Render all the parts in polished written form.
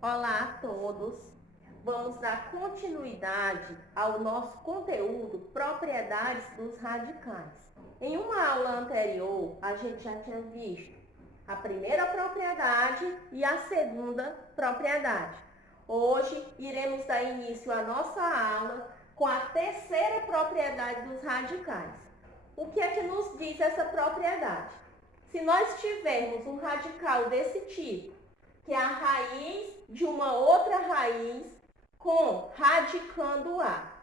Olá a todos! Vamos dar continuidade ao nosso conteúdo Propriedades dos radicais. Em uma aula anterior, a gente já tinha visto a primeira propriedade e a segunda propriedade. Hoje, iremos dar início à nossa aula com a terceira propriedade dos radicais. O que é que nos diz essa propriedade? Se nós tivermos um radical desse tipo, que é a raiz de uma outra raiz com radicando A.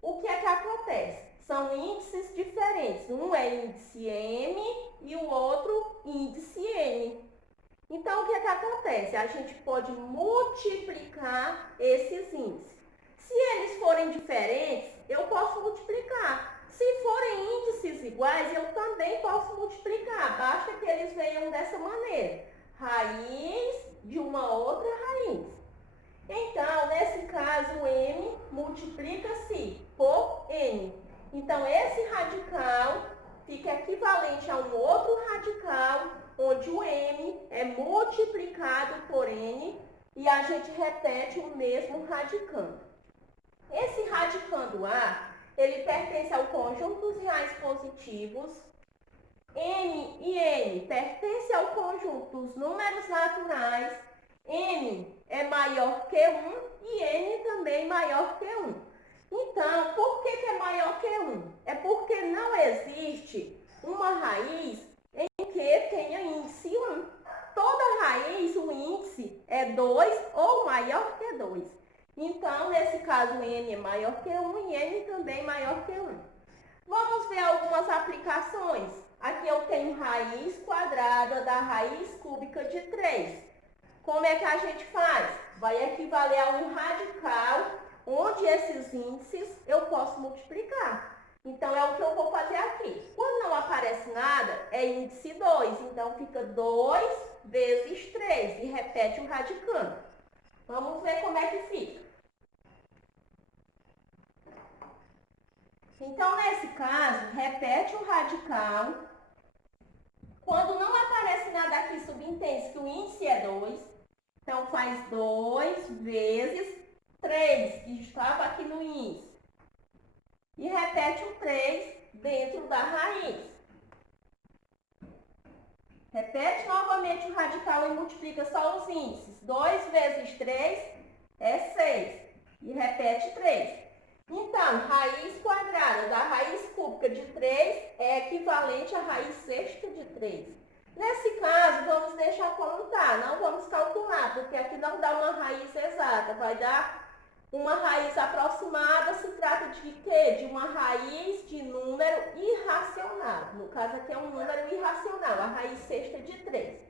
O que é que acontece? São índices diferentes. Um é índice M e o outro índice N. Então, o que é que acontece? A gente pode multiplicar esses índices. Se eles forem diferentes, eu posso multiplicar. Se forem índices iguais, eu também posso multiplicar. Basta que eles venham dessa maneira. Raiz de uma outra raiz. Então, nesse caso, M multiplica-se por N. Então, esse radical fica equivalente a um outro radical, onde o M é multiplicado por N e a gente repete o mesmo radicando. Esse radicando A, ele pertence ao conjunto dos reais positivos. M e N pertence ao conjunto dos números naturais. N é maior que 1 e N também maior que 1. Então, por que é maior que 1? É porque não existe uma raiz em que tenha índice 1. Toda raiz, o índice é 2 ou maior que 2. Então, nesse caso, N é maior que 1 e N também maior que 1. Vamos ver algumas aplicações. Aqui eu tenho raiz quadrada da raiz cúbica de 3. Como é que a gente faz? Vai equivaler a um radical, onde esses índices eu posso multiplicar. Então, é o que eu vou fazer aqui. Quando não aparece nada, é índice 2. Então, fica 2 vezes 3 e repete o radicando. Vamos ver como é que fica. Então, nesse caso, repete o radical. Quando não aparece nada aqui, subentende que o índice é 2. Então, faz 2 vezes 3, que estava aqui no índice. E repete o 3 dentro da raiz. Repete novamente o radical e multiplica só os índices. 2 vezes 3 é 6. E repete 3. Então, raiz quadrada da raiz cúbica de 3 é equivalente à raiz sexta de 3. Nesse caso, vamos deixar como está, não vamos calcular, porque aqui não dá uma raiz exata, vai dar uma raiz aproximada. Se trata de quê? De uma raiz de número irracional. No caso aqui é um número irracional, a raiz sexta de 3.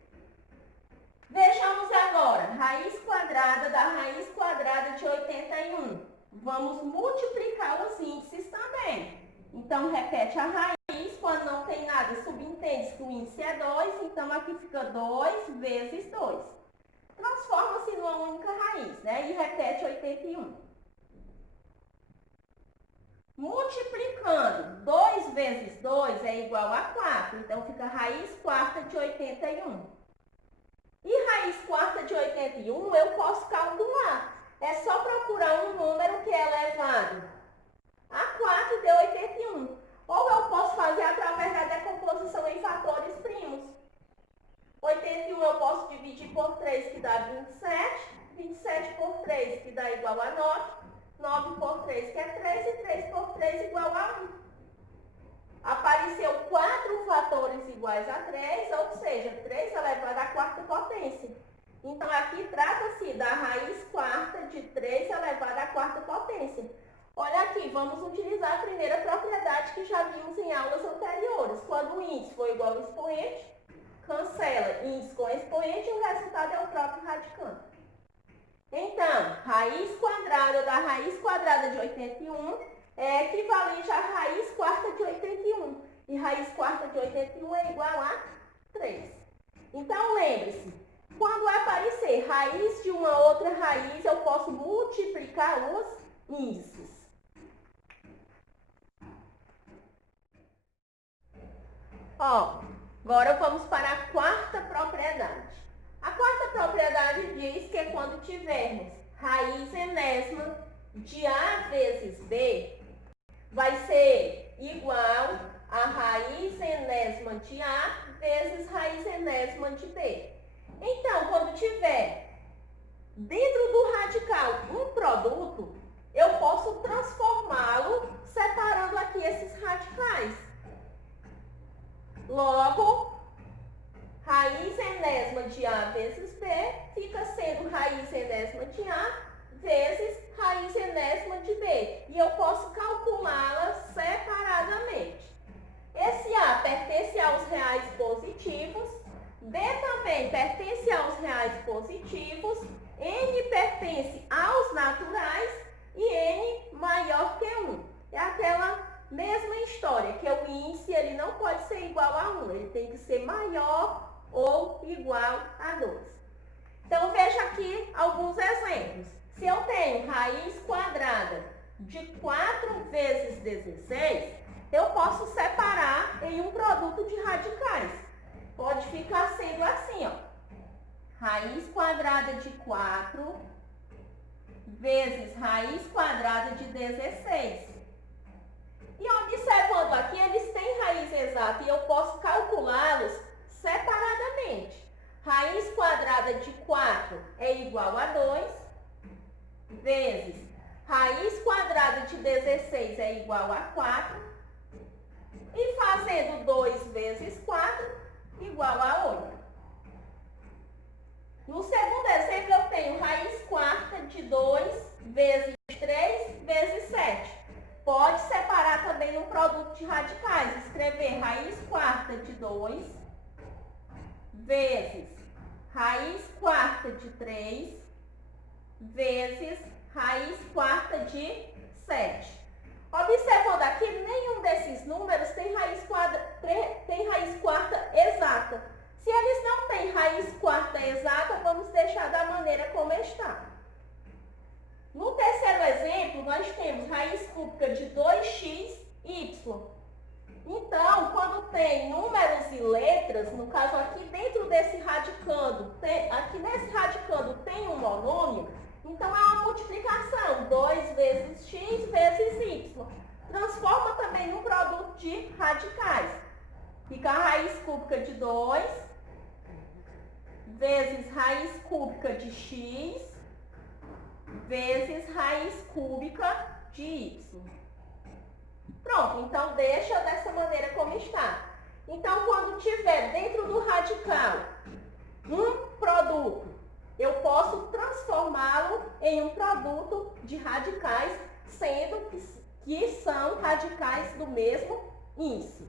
Vejamos agora, raiz quadrada da raiz quadrada de 81. Vamos multiplicar os índices também. Então, repete a raiz. Quando não tem nada, subentende que o índice é 2. Então, aqui fica 2 vezes 2. Transforma-se numa única raiz, né? E repete 81. Multiplicando, 2 vezes 2 é igual a 4. Então, fica raiz quarta de 81. E raiz quarta de 81 eu posso calcular. É só procurar um número que é elevado a 4 de 81. Ou eu posso fazer através da decomposição em fatores primos. 81 eu posso dividir por 3, que dá 27. 27 por 3, que dá igual a 9. 9 por 3, que é 3. E 3 por 3, igual a 1. Apareceu 4 fatores iguais a 3, ou seja, 3 elevado à quarta potência. Então, aqui trata-se da raiz quarta de 3 elevado à quarta potência. Olha aqui, vamos utilizar a primeira propriedade que já vimos em aulas anteriores. Quando o índice for igual ao expoente, cancela índice com expoente e o resultado é o próprio radicando. Então, raiz quadrada da raiz quadrada de 81 é equivalente à raiz quarta de 81. E raiz quarta de 81 é igual a 3. Então, lembre-se, quando aparecer raiz de uma outra raiz, eu posso multiplicar os índices. Ó, agora vamos para a quarta propriedade. A quarta propriedade diz que quando tivermos raiz enésima de A vezes B, vai ser igual a raiz enésima de A vezes raiz enésima de B. Então, quando tiver dentro do radical um produto, eu posso transformá-lo separando aqui esses radicais. Logo, raiz enésima de A vezes B fica sendo raiz enésima de A vezes raiz enésima de B. E eu posso calculá-la separadamente. Esse A pertence aos reais positivos, B também pertence aos reais positivos, N pertence aos naturais e N maior que 1. É aquela mesma história, que o índice ele não pode ser igual a 1, ele tem que ser maior ou igual a 2. Então, veja aqui alguns exemplos. Se eu tenho raiz quadrada de 4 vezes 16, eu posso separar em um produto de radicais. Pode ficar sendo assim, ó. Raiz quadrada de 4 vezes raiz quadrada de 16. E observando aqui, eles têm raiz exata e eu posso calculá-los separadamente. Raiz quadrada de 4 é igual a 2, vezes raiz quadrada de 16 é igual a 4, e fazendo 2 vezes 4, igual a 8. No segundo exemplo, eu tenho raiz quarta de 2 vezes 3 vezes 7. Pode separar também um produto de radicais. Escrever raiz quarta de 2 vezes raiz quarta de 3 vezes raiz quarta de 7. Observando aqui, nenhum desses números tem raiz quarta exata. Se eles não têm raiz quarta exata, vamos deixar da maneira como está. No terceiro exemplo, nós temos raiz cúbica de 2x, y. Então, quando tem números e letras, no caso aqui dentro desse radicando, aqui nesse radicando tem um monômio, então é uma multiplicação, 2 vezes x vezes y. Transforma também num produto de radicais. Fica a raiz cúbica de 2 vezes raiz cúbica de x vezes raiz cúbica de y. Pronto, então deixa dessa maneira como está. Então, quando tiver dentro do radical um produto, eu posso transformá-lo em um produto de radicais, sendo que são radicais do mesmo índice.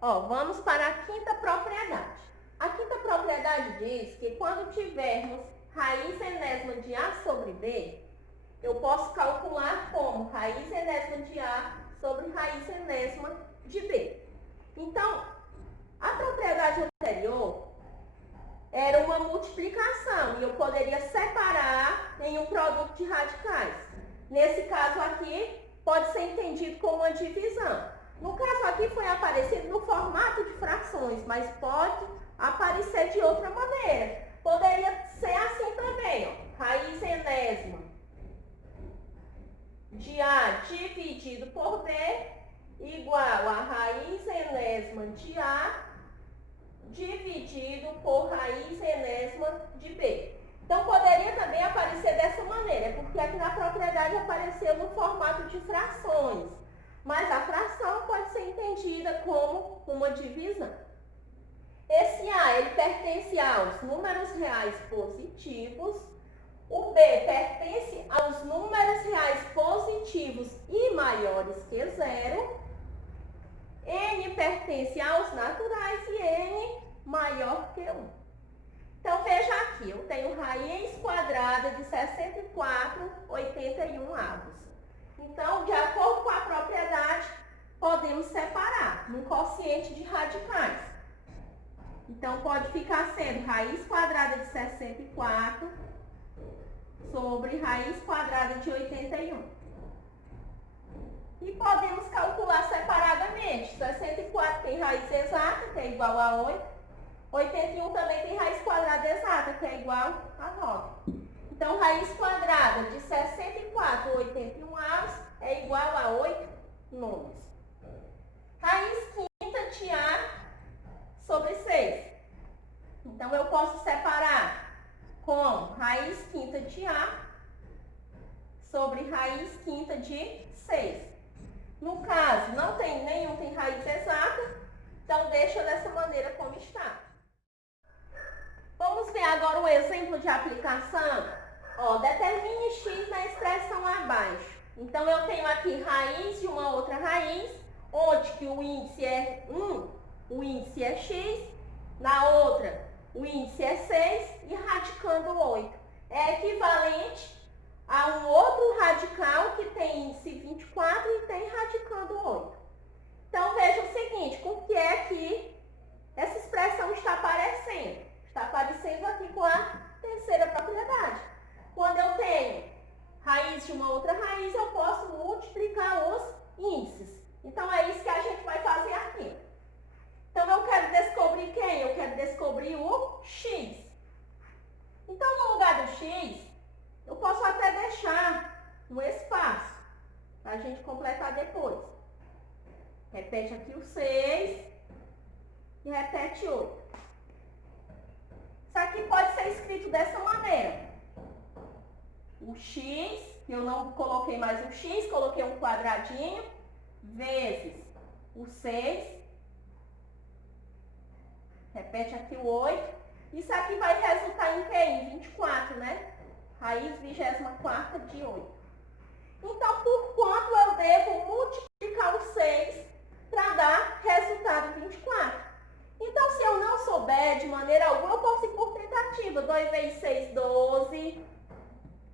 Vamos para a quinta propriedade. A quinta propriedade diz que quando tivermos raiz enésima de A sobre B, eu posso calcular como raiz enésima de A sobre raiz enésima de B. Então, a propriedade anterior era uma multiplicação e eu poderia separar em um produto de radicais. Nesse caso aqui, pode ser entendido como uma divisão. No caso aqui foi aparecido no formato de frações, mas pode aparecer de outra maneira. Poderia ser assim também, ó. Raiz enésima de A dividido por B igual a raiz enésima de A dividido por raiz enésima de B. Então, poderia também aparecer dessa maneira, porque aqui na propriedade apareceu no formato de frações. Mas a fração pode ser entendida como uma divisão. Esse A, ele pertence aos números reais positivos. O B pertence aos números reais positivos e maiores que zero. N pertence aos naturais e N maior que 1. Então, veja aqui, eu tenho raiz quadrada de 64,81 avos. Então, de acordo com a propriedade, podemos separar no quociente de radicais. Então, pode ficar sendo raiz quadrada de 64 sobre raiz quadrada de 81. E podemos calcular separadamente. 64 tem raiz exata, é igual a 8. 81 também tem raiz quadrada exata, que é igual a 9. Então, raiz quadrada de 64 ou 81 avos é igual a 8 nonos. Raiz quinta de A sobre 6. Então, eu posso separar com raiz quinta de A sobre raiz quinta de 6. No caso, nenhum tem raiz exata, então deixa dessa maneira como está. Vamos ver agora um exemplo de aplicação. Ó, determine x na expressão abaixo. Então, eu tenho aqui raiz de uma outra raiz, onde que o índice é 1, o índice é x, na outra o índice é 6 e radicando 8. É equivalente a um outro radical que tem índice 24 e tem radicando 8. Então, veja o seguinte, com que é que essa expressão está aparecendo? Está aparecendo aqui com a terceira propriedade. Quando eu tenho raiz de uma outra raiz, eu posso multiplicar os índices. Então, é isso que a gente vai fazer aqui. Então, eu quero descobrir quem? Eu quero descobrir o x. Então, no lugar do x, eu posso até deixar no espaço, para a gente completar depois. Repete aqui o 6 e repete 8. Isso aqui pode ser escrito dessa maneira. O x, eu não coloquei mais o x, coloquei um quadradinho, vezes o 6. Repete aqui o 8. Isso aqui vai resultar em quê? Em 24, né? Raiz 24ª de 8. Então, por quanto eu devo multiplicar o 6 para dar resultado 24? Então, se eu não souber de maneira alguma, eu posso ir por tentativa. 2 vezes 6, 12.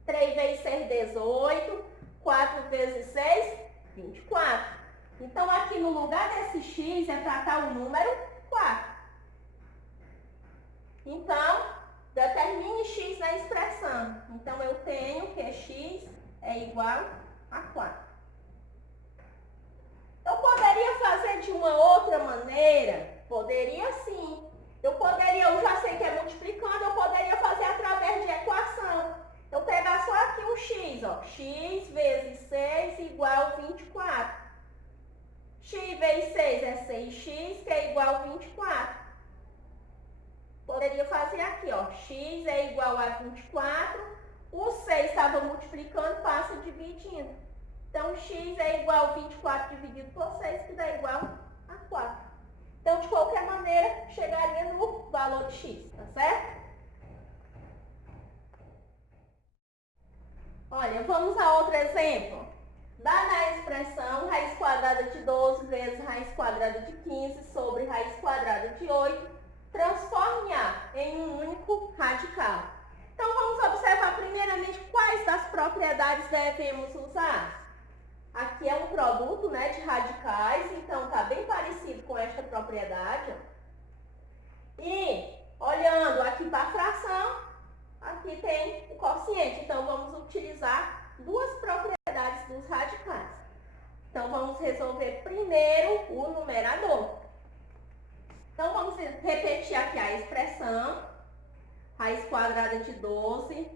3 vezes 6, 18. 4 vezes 6, 24. Então, aqui no lugar desse x é para estar o número 4. Então, determine x na expressão. Então, eu tenho que x é igual a 4. Eu poderia fazer de uma outra maneira? Poderia sim. Eu já sei que é multiplicando, eu poderia fazer através de equação. Eu pegar só aqui o x, ó. X vezes 6 igual a 24. X vezes 6 é 6x, que é igual a 24. Poderia fazer aqui, ó. X é igual a 24. O 6 estava multiplicando, passa dividindo. Então, x é igual a 24 dividido por 6, que dá igual a 4. Então, de qualquer maneira, chegaria no valor de x, tá certo? Olha, vamos a outro exemplo. Dada a expressão raiz quadrada de 12 vezes raiz quadrada de 15 sobre raiz quadrada de 8, transforme A em um único radical. Então, vamos observar primeiramente quais das propriedades devemos usar. Aqui é um produto, né, de radicais, então está bem parecido com esta propriedade. E, olhando aqui para a fração, aqui tem o quociente. Então, vamos utilizar duas propriedades dos radicais. Então, vamos resolver primeiro o numerador. Então, vamos repetir aqui a expressão. Raiz quadrada de 12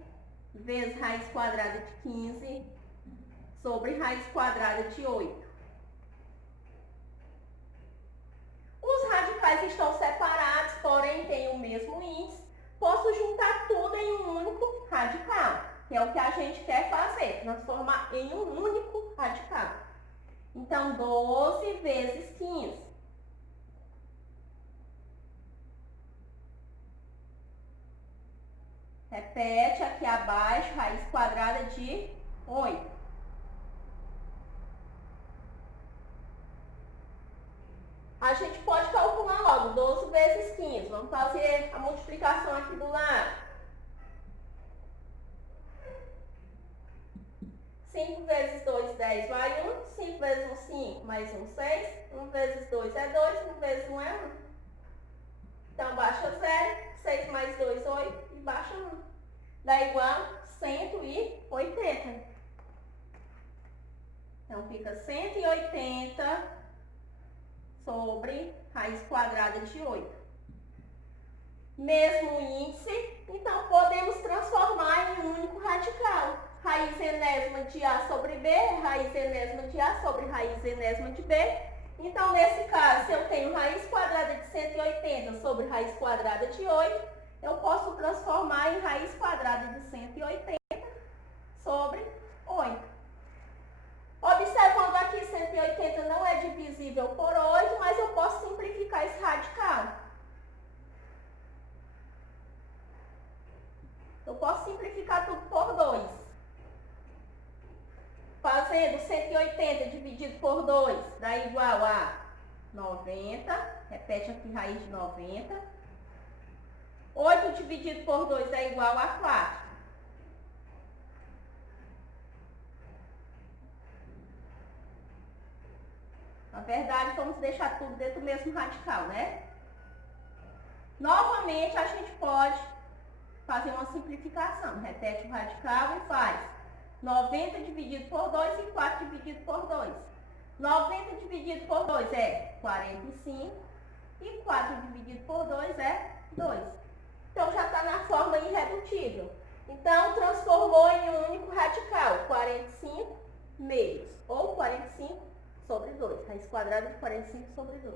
vezes raiz quadrada de 15 sobre raiz quadrada de 8. Os radicais estão separados, porém têm o mesmo índice. Posso juntar tudo em um único radical, que é o que a gente quer fazer, transformar em um único radical. Então, 12 vezes 15. Repete aqui abaixo, raiz quadrada de 8. A gente pode calcular logo, 12 vezes 15. Vamos fazer a multiplicação aqui do lado. 5 vezes 2, 10 vai 1. 5 vezes 1, 5, mais 1, 6. 1 vezes 2 é 2, 1 vezes 1 é 1. Então, baixa 0. 6 mais 2, 8 e baixa 1. Dá igual a 180. Então, fica 180 sobre raiz raiz quadrada de 8. Mesmo índice, então podemos transformar em um único radical. Raiz enésima de A sobre B, raiz enésima de A sobre raiz enésima de B. Então, nesse caso, se eu tenho raiz quadrada de 180 sobre raiz quadrada de 8, eu posso transformar em raiz quadrada de 180 sobre 8. Observando aqui, 180 não é divisível por 8, mas eu posso simplificar esse radical. Eu posso simplificar tudo por 2. Fazendo 180 dividido por 2 dá igual a 90. Repete aqui, raiz de 90. 8 dividido por 2 dá igual a 4. Na verdade, vamos deixar tudo dentro do mesmo radical, né? Novamente, a gente pode fazer uma simplificação. Repete o radical e faz 90 dividido por 2 e 4 dividido por 2. 90 dividido por 2 é 45 e 4 dividido por 2 é 2. Então, já está na forma irredutível. Então, transformou em um único radical, 45 meios, ou 45 sobre 2. Raiz quadrada de 45 sobre 2.